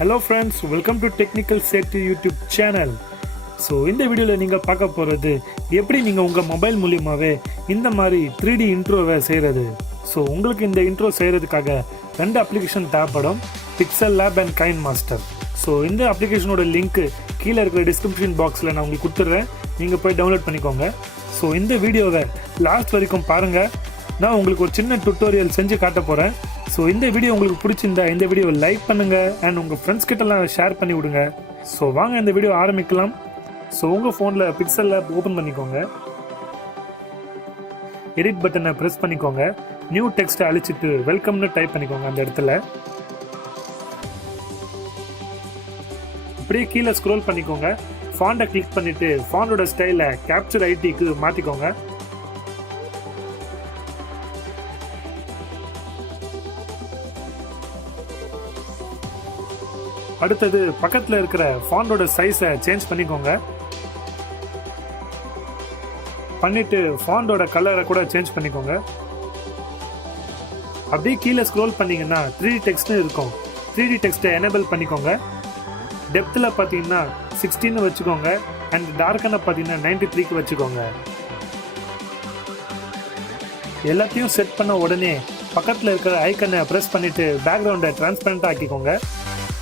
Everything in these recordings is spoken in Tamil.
Hello friends, welcome to Technical Saettu YouTube channel. So இந்த வீடியோவில் நீங்கள் பார்க்க போகிறது எப்படி நீங்கள் உங்கள் மொபைல் மூலியமாகவே இந்த மாதிரி 3D இன்ட்ரோவை செய்கிறது. ஸோ உங்களுக்கு இந்த இன்ட்ரோ செய்கிறதுக்காக ரெண்டு அப்ளிகேஷன் தேவைப்படும், pixellab அண்ட் kinemaster. ஸோ இந்த அப்ளிகேஷனோட லிங்க்கு கீழே இருக்கிற டிஸ்கிரிப்ஷன் பாக்ஸில் நான் உங்களுக்கு கொடுத்துட்றேன், நீங்கள் போய் டவுன்லோட் பண்ணிக்கோங்க. ஸோ இந்த வீடியோவை லாஸ்ட் வரைக்கும் பாருங்கள், நான் உங்களுக்கு ஒரு சின்ன டுட்டோரியல் செஞ்சு காட்ட போகிறேன். ஸோ இந்த வீடியோ உங்களுக்கு பிடிச்சிருந்தா இந்த வீடியோவை லைக் பண்ணுங்கள் அண்ட் உங்கள் ஃப்ரெண்ட்ஸ் கிட்டலாம் ஷேர் பண்ணி விடுங்க. ஸோ வாங்க இந்த வீடியோ ஆரம்பிக்கலாம். ஸோ உங்கள் ஃபோனில் pixellab ஓப்பன் பண்ணிக்கோங்க, எடிட் பட்டனை ப்ரெஸ் பண்ணிக்கோங்க, நியூ டெக்ஸ்ட்டை அழிச்சிட்டு வெல்கம்னு டைப் பண்ணிக்கோங்க. அந்த இடத்துல அப்படியே கீழே ஸ்க்ரோல் பண்ணிக்கோங்க, ஃபாண்டை கிளிக் பண்ணிவிட்டு ஃபாண்டோட ஸ்டைலை கேப்சர் ஐடிக்கு மாற்றிக்கோங்க. அடுத்தது பக்கத்தில் இருக்கிற ஃபாண்டோட சைஸை சேஞ்ச் பண்ணிக்கோங்க, பண்ணிட்டு ஃபாண்டோட கலரை கூட சேஞ்ச் பண்ணிக்கோங்க. அப்படியே கீழே ஸ்க்ரோல் பண்ணீங்கன்னா 3D டெக்ஸ்ட்னு இருக்கும், 3D டெக்ஸ்ட்டை எனேபிள் பண்ணிக்கோங்க. டெப்த்தில் பார்த்தீங்கன்னா 16 வச்சுக்கோங்க அண்ட் டார்க்கனை பார்த்தீங்கன்னா 93க்கு வச்சுக்கோங்க. எல்லாத்தையும் செட் பண்ண உடனே பக்கத்தில் இருக்கிற ஐக்கனை ப்ரெஸ் பண்ணிட்டு பேக்ரவுண்டை டிரான்ஸ்பரண்டாக ஆக்கிக்கோங்க.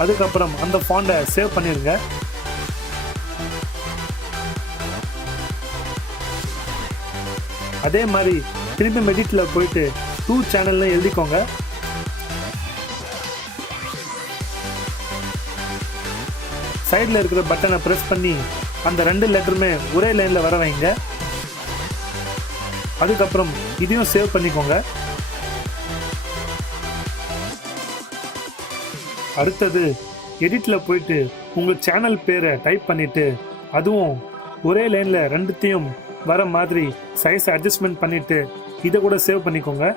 அதுக்கப்புறம் அந்த ஃபாண்டை சேவ் பண்ணிருங்க. அதே மாதிரி திருப்பி எடிட்ல போயிட்டு 2 சேனல்னு எழுதிக்கோங்க. சைடில் இருக்கிற பட்டனை ப்ரெஸ் பண்ணி அந்த 2 லெட்டருமே ஒரே லைனில் வர வைங்க. அதுக்கப்புறம் இதையும் சேவ் பண்ணிக்கோங்க. அடுத்தது எடிட்டில் போயிட்டு உங்கள் சேனல் பேரை டைப் பண்ணிவிட்டு அதுவும் ஒரே லைனில் ரெண்டுத்தையும் வர மாதிரி சைஸை அட்ஜஸ்ட்மெண்ட் பண்ணிவிட்டு இதை கூட சேவ் பண்ணிக்கோங்க.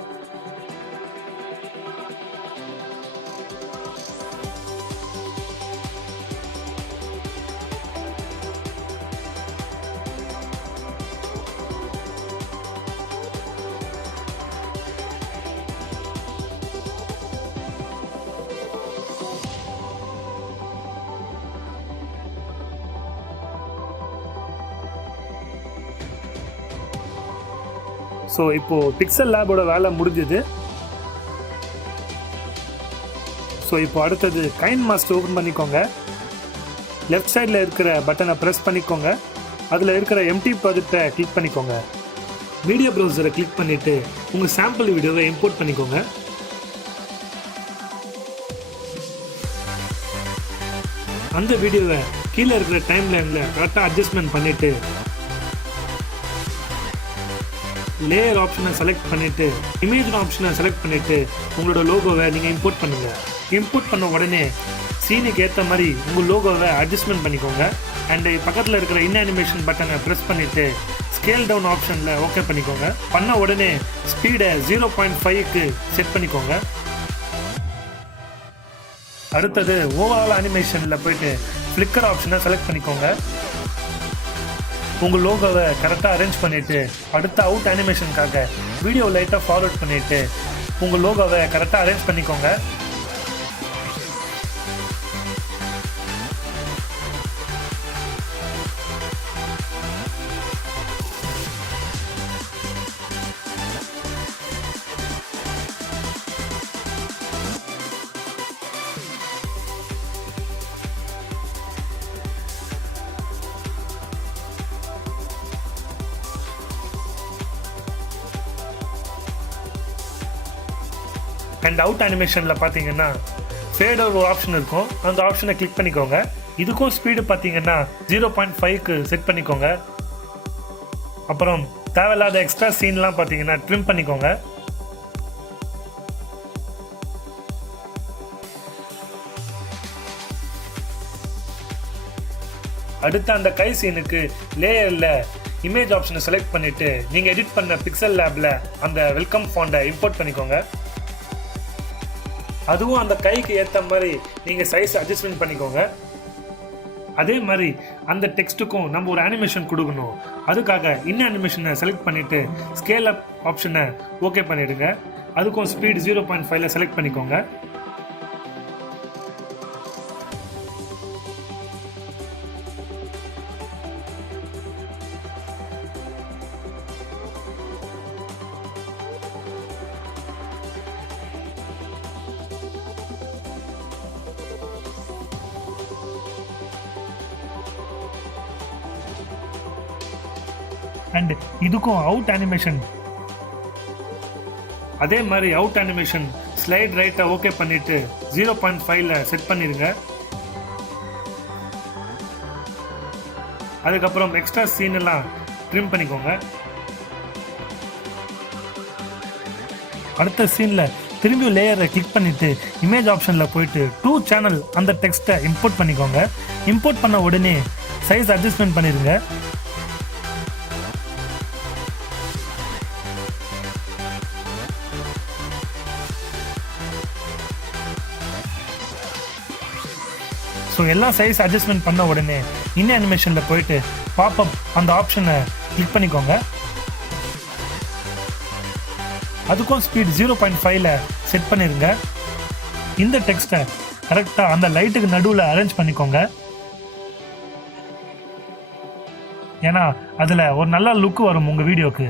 ஸோ இப்போது pixellabோட வேலை முடிஞ்சுது. ஸோ இப்போ அடுத்தது kinemaster ஓப்பன் பண்ணிக்கோங்க. லெஃப்ட் சைடில் இருக்கிற பட்டனை ப்ரெஸ் பண்ணிக்கோங்க, அதில் இருக்கிற எம்டி ப்ராஜெக்டை கிளிக் பண்ணிக்கோங்க. மீடியா ப்ரௌசரை கிளிக் பண்ணிவிட்டு உங்கள் சாம்பிள் வீடியோவை இம்போர்ட் பண்ணிக்கோங்க. அந்த வீடியோவை கீழே இருக்கிற டைம் லைனில் கரெக்டாக அட்ஜஸ்ட்மெண்ட் பண்ணிவிட்டு லேயர் ஆப்ஷனை செலக்ட் பண்ணிவிட்டு இமேஜ் ஆப்ஷனை செலக்ட் பண்ணிவிட்டு உங்களோட லோகோவை நீங்கள் இம்போர்ட் பண்ணுங்கள். இம்போர்ட் பண்ண உடனே சீனுக்கு ஏற்ற மாதிரி உங்கள் லோகோவை அட்ஜஸ்ட்மெண்ட் பண்ணிக்கோங்க. அண்டு பக்கத்தில் இருக்கிற இன் அனிமேஷன் பட்டனை ப்ரெஸ் பண்ணிவிட்டு ஸ்கேல் டவுன் ஆப்ஷனில் ஓகே பண்ணிக்கோங்க. பண்ண உடனே ஸ்பீடை 0.5க்கு செட் பண்ணிக்கோங்க. அடுத்தது ஓவரால் அனிமேஷனில் போயிட்டு ஃப்ளிக்கர் ஆப்ஷனை செலக்ட் பண்ணிக்கோங்க. உங்கள் லோகோவை கரெக்டாக அரேஞ்ச் பண்ணிவிட்டு அடுத்த அவுட் அனிமேஷனுக்காக வீடியோ லைட்டாக ஃபார்வர்ட் பண்ணிவிட்டு உங்கள் லோகோவை கரெக்டாக அரேஞ்ச் பண்ணிக்கோங்க. அண்ட் அவுட் அனிமேஷனில் பார்த்தீங்கன்னா ஃபேட் ஒரு ஆப்ஷன் இருக்கும், அந்த ஆப்ஷனை கிளிக் பண்ணிக்கோங்க. இதுக்கும் ஸ்பீடு பார்த்தீங்கன்னா 0.5க்கு செட் பண்ணிக்கோங்க. அப்புறம் தேவையில்லாத எக்ஸ்ட்ரா சீன்லாம் பார்த்தீங்கன்னா ட்ரிம் பண்ணிக்கோங்க. அடுத்த அந்த கை சீனுக்கு லேயரில் இமேஜ் ஆப்ஷனை செலக்ட் பண்ணிவிட்டு நீங்கள் எடிட் பண்ண pixellabல அந்த வெல்கம் ஃபாண்டை இம்போர்ட் பண்ணிக்கோங்க. அதுவும் அந்த கைக்கு ஏற்ற மாதிரி நீங்கள் சைஸ் அட்ஜஸ்ட்மெண்ட் பண்ணிக்கோங்க. அதே மாதிரி அந்த டெக்ஸ்ட்டுக்கும் நம்ம ஒரு அனிமேஷன் கொடுக்கணும், அதுக்காக இன் அனிமேஷனை செலக்ட் பண்ணிவிட்டு ஸ்கேல் அப் ஆப்ஷனை ஓகே பண்ணிவிடுங்க. அதுக்கும் ஸ்பீட் 0.5ல செலக்ட் பண்ணிக்கோங்க. அண்ட் இதுக்கும் அவுட் அனிமேஷன், அதே மாதிரி அவுட் அனிமேஷன் ஸ்லைட் ரைட்டை ஓகே பண்ணிட்டு 0.5ல செட் பண்ணிடுங்க. அதுக்கப்புறம் எக்ஸ்ட்ரா சீன் எல்லாம் ட்ரிம் பண்ணிக்கோங்க. அடுத்த சீன்ல திரும்பி லேயரை கிளிக் பண்ணிட்டு இமேஜ் ஆப்ஷன்ல போயிட்டு 2 சேனல் அந்த டெக்ஸ்ட்டை இம்போர்ட் பண்ணிக்கோங்க. இம்போர்ட் பண்ண உடனே சைஸ் அட்ஜஸ்ட்மெண்ட் பண்ணிடுங்க. ஸோ எல்லா சைஸ் அட்ஜஸ்ட்மெண்ட் பண்ண உடனே இன்னும் அனிமேஷனில் போயிட்டு பாப்அப் அந்த ஆப்ஷனை கிளிக் பண்ணிக்கோங்க. அதுக்கும் ஸ்பீட் 0.5ல செட் பண்ணிடுங்க. இந்த டெக்ஸ்ட்டை கரெக்டாக அந்த லைட்டுக்கு நடுவில் அரேஞ்ச் பண்ணிக்கோங்க. ஏன்னா அதில் ஒரு நல்ல லுக் வரும் உங்கள் வீடியோக்கு.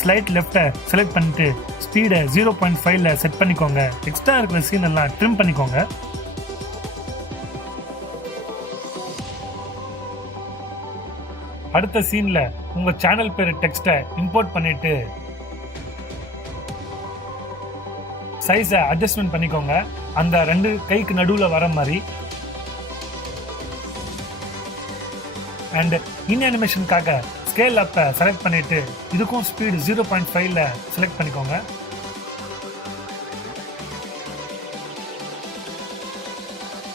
ஸ்லைட் லெஃப்டை செலக்ட் பண்ணிட்டு ஸ்பீடை 0.5ல செட் பண்ணிக்கோங்க. எக்ஸ்ட்ரா இருக்கிற சீன் எல்லாம் ட்ரிம் பண்ணிக்கோங்க. அடுத்த சீன்ல உங்க சேனல் பேர் டெக்ஸ்ட்டை இம்போர்ட் பண்ணிட்டு சைஸை அட்ஜஸ்ட்மெண்ட் பண்ணிக்கோங்க. அந்த 2 கைக்கு நடுவில் வர மாதிரி. அண்ட் இன் அனிமேஷனுக்காக ஸ்கேல் அப்பை செலக்ட் பண்ணிட்டு இதுக்கும் ஸ்பீடு 0.5ல செலக்ட் பண்ணிக்கோங்க.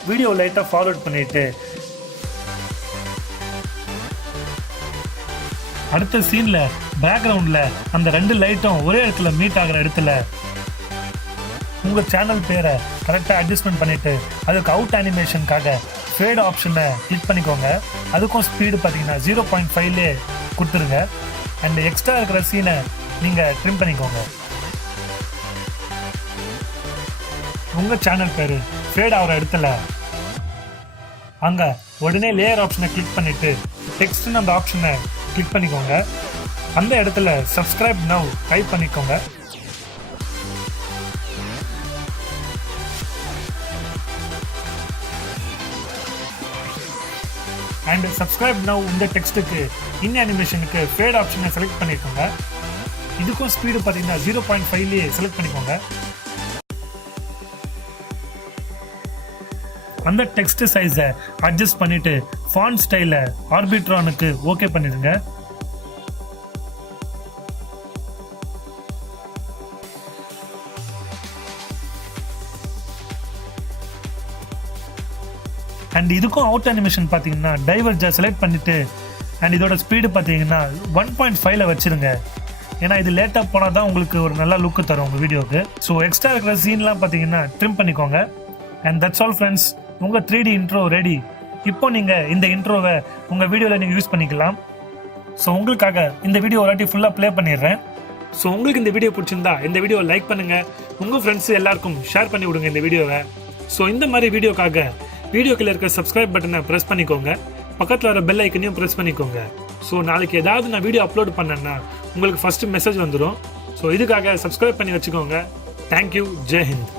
வீடியோ லைட்டாக ஃபார்வர்ட் பண்ணிட்டு அடுத்த சீன்ல பேக்ரவுண்ட்ல அந்த 2 லைட்டும் ஒரே இடத்துல மீட் ஆகிற இடத்துல உங்க சேனல் பேரை கரெக்டாக அட்ஜஸ்ட்மெண்ட் பண்ணிட்டு அதுக்கு அவுட் அனிமேஷனுக்காக ஃபேட் ஆப்ஷனை கிளிக் பண்ணிக்கோங்க. அதுக்கும் ஸ்பீடு பார்த்தீங்கன்னா 0.5லே கொடுத்துருங்க. அண்ட் எக்ஸ்ட்ரா இருக்கிற சீனை நீங்கள் ட்ரிம் பண்ணிக்கோங்க. உங்கள் சேனல் பேர் ஃபேட் ஆகிற இடத்துல அங்கே உடனே லேயர் ஆப்ஷனை கிளிக் பண்ணிவிட்டு டெக்ஸ்ட்னு அந்த ஆப்ஷனை கிளிக் பண்ணிக்கோங்க. அந்த இடத்துல சப்ஸ்கிரைப் நவ் டைப் பண்ணிக்கோங்க. அண்ட் சப்ஸ்கிரைப் நவ் இந்த டெக்ஸ்ட்டுக்கு இன் அனிமேஷனுக்கு ஃபேட் ஆப்ஷனை செலக்ட் பண்ணிக்கோங்க. இதுக்கும் ஸ்பீடு பார்த்தீங்கன்னா 0.5லேயே செலக்ட் பண்ணிக்கோங்க. அந்த டெக்ஸ்ட் சைஸை அட்ஜஸ்ட் பண்ணிட்டு ஃபாண்ட் ஸ்டைல ஆர்பிட்ரானுக்கு ஓகே பண்ணிடுங்க. அண்ட் இதுக்கும் அவுட் அனிமேஷன் பார்த்தீங்கன்னா டைவர்ஜை செலக்ட் பண்ணிட்டு அண்ட் இதோட ஸ்பீடு பார்த்தீங்கன்னா 1.5ல வச்சிருங்க. ஏன்னா இது லேட்டாக போனால் தான் உங்களுக்கு ஒரு நல்ல லுக்கு தரும் உங்கள் வீடியோக்கு. ஸோ எக்ஸ்ட்ரா இருக்கிற சீன்லாம் பார்த்தீங்கன்னா ட்ரிம் பண்ணிக்கோங்க. அண்ட் தட்ஸ் ஆல் ஃப்ரெண்ட்ஸ், உங்கள் 3D இன்ட்ரோ ரெடி. இப்போ நீங்கள் இந்த இன்ட்ரோவை உங்கள் வீடியோவில் நீங்கள் யூஸ் பண்ணிக்கலாம். ஸோ உங்களுக்காக இந்த வீடியோ ஒரு வாட்டி ஃபுல்லாக ப்ளே பண்ணிடுறேன். ஸோ உங்களுக்கு இந்த வீடியோ பிடிச்சிருந்தா இந்த வீடியோவை லைக் பண்ணுங்கள், உங்கள் ஃப்ரெண்ட்ஸ் எல்லாருக்கும் ஷேர் பண்ணி விடுங்க இந்த வீடியோவை. ஸோ இந்த மாதிரி வீடியோக்காக வீடியோக்குள்ள இருக்க சப்ஸ்கிரைப் பட்டனை ப்ரெஸ் பண்ணிக்கோங்க. பக்கத்தில் வர பெல் ஐக்கனையும் ப்ரெஸ் பண்ணிக்கோங்க. ஸோ நாளைக்கு ஏதாவது நான் வீடியோ அப்லோட் பண்ணேன்னா உங்களுக்கு ஃபஸ்ட்டு மெசேஜ் வந்துடும். ஸோ இதுக்காக சப்ஸ்கிரைப் பண்ணி வச்சுக்கோங்க. தேங்க்யூ. ஜெய் ஹிந்த்.